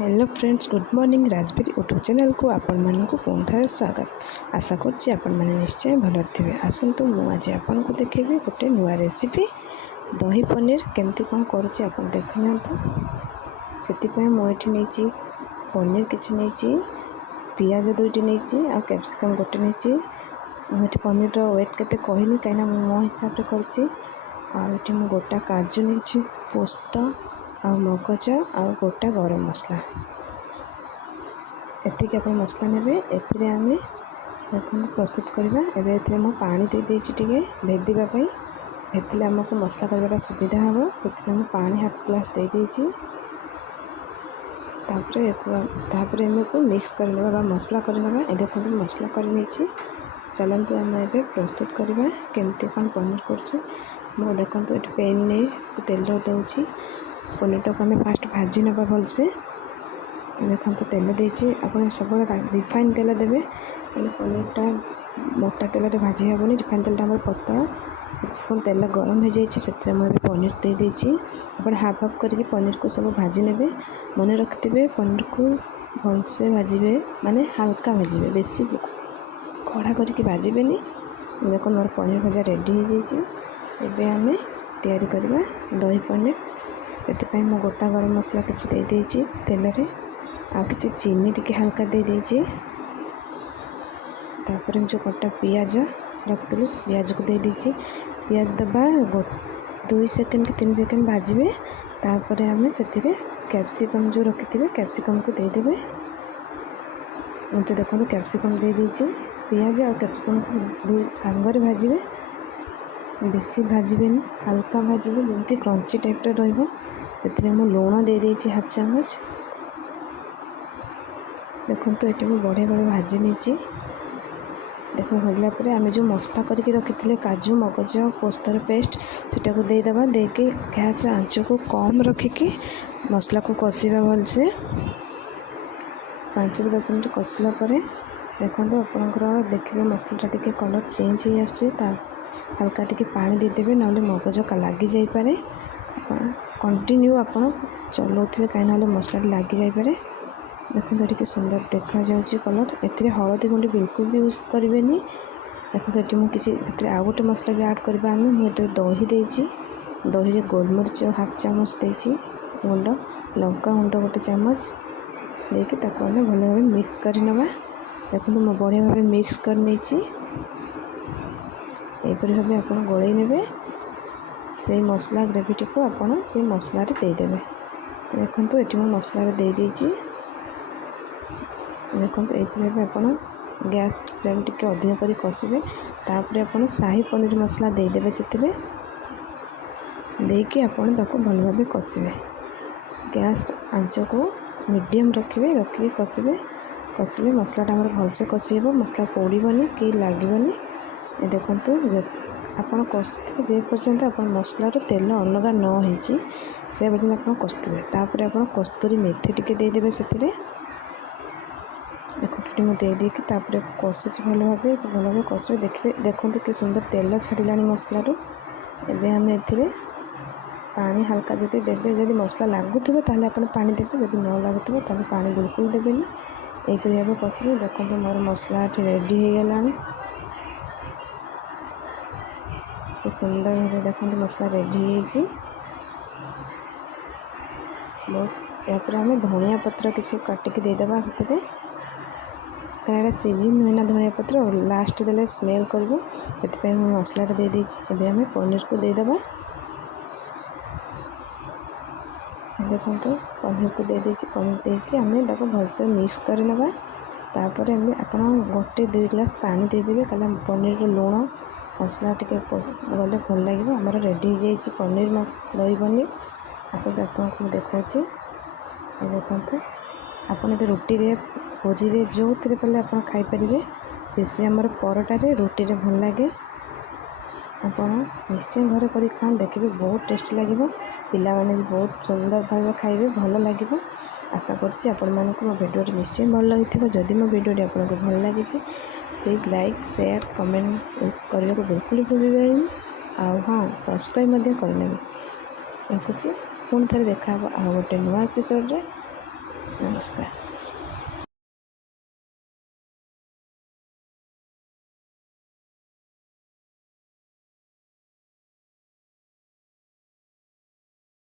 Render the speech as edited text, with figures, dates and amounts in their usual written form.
Hello friends, good morning. राजबेरी YouTube channel को आपण मानक पुणी थे स्वागत। आशा करछि आपण माने निश्चय भल थे। आसतु मुझे आपन को देखेबी गोटे नुआ रेसिपी दही पनीर केमती कौन करुच्ची आप देखनी। से मुझे पनीर किसी नहीं, पियाज दुईटी नहीं आ कैप्सिकम गोटे नहीं। मुझे पनीर वेट केते कहनी कहीं मो हिसाब से करती। मु गोटा काजू नहीं, पोस्त आ मगज आ गोटा गरम मसला एतिक आप मसला ने आम देखते प्रस्तुत करवा। एवं मु पानी दे देती भेदापी, भेदिले आमको मसला कर सुविधा हम। से पानी हाफ ग्लास दे देती। तापर को मिक्स करने मसला करना। ए देखो मसला कर चलते आम ए प्रस्तुत करवा केमती कौन पनीर कर। देखो ये पेन नहीं तेल दूसरी पनीर टाक आम फास्ट भाजी ना भलसे। देखो तेल देती आप सब रिफाइन तेल देवे। पनीरटा मोटा तेल भाजी हेनी, रिफाइन तेल पतला। तेल गरम हो जाए मुझे पनीर दे देती। आप हाफ हाफ करके पनीर को सब भाजी ने। मन रखिथे पनीर को भलसे भाजबे, माने हल्का भाजबे, बेसी कड़ा करके भाजबे। देखो मोर पनीर भजा रेडी हो जाए। एवं आम तैयारी करवा दही पनीर। से मु गोटा गरम मसला किसी दे देती तेल रे, आ कि चीनी टिके हल्का दे देती। तापर जो कटा पियाज रखी पियाज को दे देती। पियाज दबा 2 सेकंड कि 3 सेकंड भाजबे। तापर आम से कैप्सिकम जो रखी थे कैप्सिकम को देदेवे। मत देखो कैप्सिकम दे देती। पियाज और कैप्सिकम को सांगर भाजबे, बेसी भाजबे, हल्का भाजबे जमी क्रंची टाइप से लुण दे देती हाफ चामच। देखो तो ये बढ़िया भाव भाजी नहीं। देखो भाजला आम जो मसला करके रखी थे काजू मगज पोस्तर पेस्ट सेटा को देदेबा। देके गैस आंच को कम रखिकी मसला को कषा भलसे 5 ରୁ 10 मिनट कषला। देखो आपंकर देखिए मसलाटा टी कलर चेंज हो आस। हल्का टी पानी देदेवे ना मगज लगी जापे। कंटिन्यू आप चलाऊे कहीं मसला लगी जापे। देखो ये सुंदर देखा जाऊँगी कलर। ए हलदी गुंड बिल्कुल भी यूज करें। देखो ये मुझे आउ गोटे मसला भी ऐड करवा। मुझे दही देती, दही में गोलमरीच हाफ चामच देती, गुंड लंका गुंड गोटे चामच देकी भल भाव मिक्स करना। देखो मैं बढ़िया भाव मिक्स कर यहपरी भाव आप गोल ने से मसला ग्रेवीटी को आपड़ से मसला देदेवे। देखो ये मैं मसला दे देती। देखो ये आप गैस फ्लेम टी अधिक कर कषे। तापर आप शाही पनीर मसला देदेवे। से देकी भल भाव कषे। गैस आंच को मीडियम रखिए, रखिए कषे। कषिले मसलाटा भलसे कषि मसला पोड़बनी कि लगभग। देखो आपड़ कषुवे जे पर्यंत आप मसलार तेल अलग न हो से पर्यंत आप कषुवे। तापर आप कस्तूरी मेथी टी देदेवे। से देखो ये मुझे दे देकी कषुची भल भाव कषे। देखिए देखो कि सुंदर तेल छाड़ा मसलारू। एवं आम ए पानी हल्का जदि देवे, जब मसला लगुव ताल आप पानी देवे, जब न लगुव ताल पानी बिल्कुल देवेनि। यहपरी भाव कषे। देखो मोर मसला रेडी हो गला। सुंदर भाव देखो मसला रेडी हो बहुत। यापर आम धनिया पत्र किसी काटिकी देदेबा। से कहीं सीजन नुहे ना धनिया पत्र लास्ट देले स्मेल कर मसला दे देती। एवं आम पनीर को देदेबा। देखो पनीर को दे देती। पनीर देके आम भलसे मिक्स करना। तापर आप गोटे 2 ग्लास पानी देदेवे कल पनीर लुण मसला टी गले भल लगे। आमर रेडी हो जाए पनीर दही पनीर। आसते आपको देखा। देखते आप रुटी रे पूरी रे जो थे पहले आप खाईपारे। बेसी आमर परोटारे रुटी रे भल लगे। आप निश्चय घर कर खाँ, देखिए बहुत टेस्ट लगे। पिला माने भी बहुत सुंदर भाव खाइबे, भल लगे। आशा करछि आपण मानक मो वीडियो निश्चय भल लगी। जदि मो वीडियो आपको भल लगी प्लीज़ लाइक शेयर कमेंट करने को बिल्कुल भूल। हाँ सब्सक्राइब करने रखुच्छी। पुणी थे देखा आ गोटे नुआ एपिसोड रे। ନମସ୍କାର।